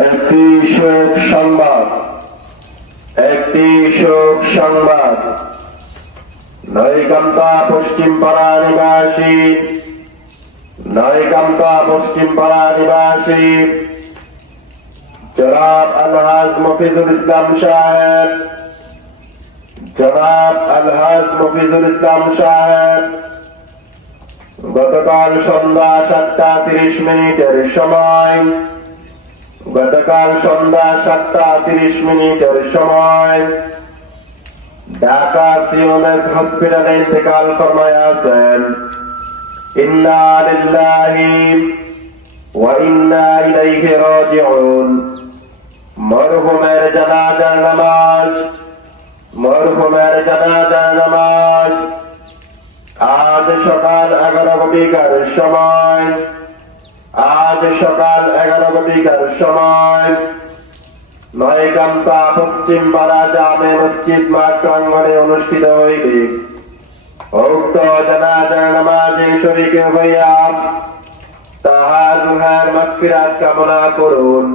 একটি শোক সংবাদ নয়কামতা পশ্চিম পাড়া নিবাসী জনাব আলহাজ মফিজুল ইসলাম সাহেব গতকাল সন্ধ্যা 7:30 সময় ঢাকা সিএমএস হসপিটালে ইন্তেকাল ফরমায়াছেন। ইন্না লিল্লাহি ওয়া ইন্না ইলাইহি রাজিউন। মরহুমের জানাজার নামাজ আজ সকাল 11 সময় নয়কামতা পশ্চিম পাড়া জামে মসজিদ মাঠ প্রাঙ্গণে অনুষ্ঠিত হইবে। উক্ত জানাজার নামাজে শরীক হইয়া তাহার রূহের মাগফিরাত কামনা করুন।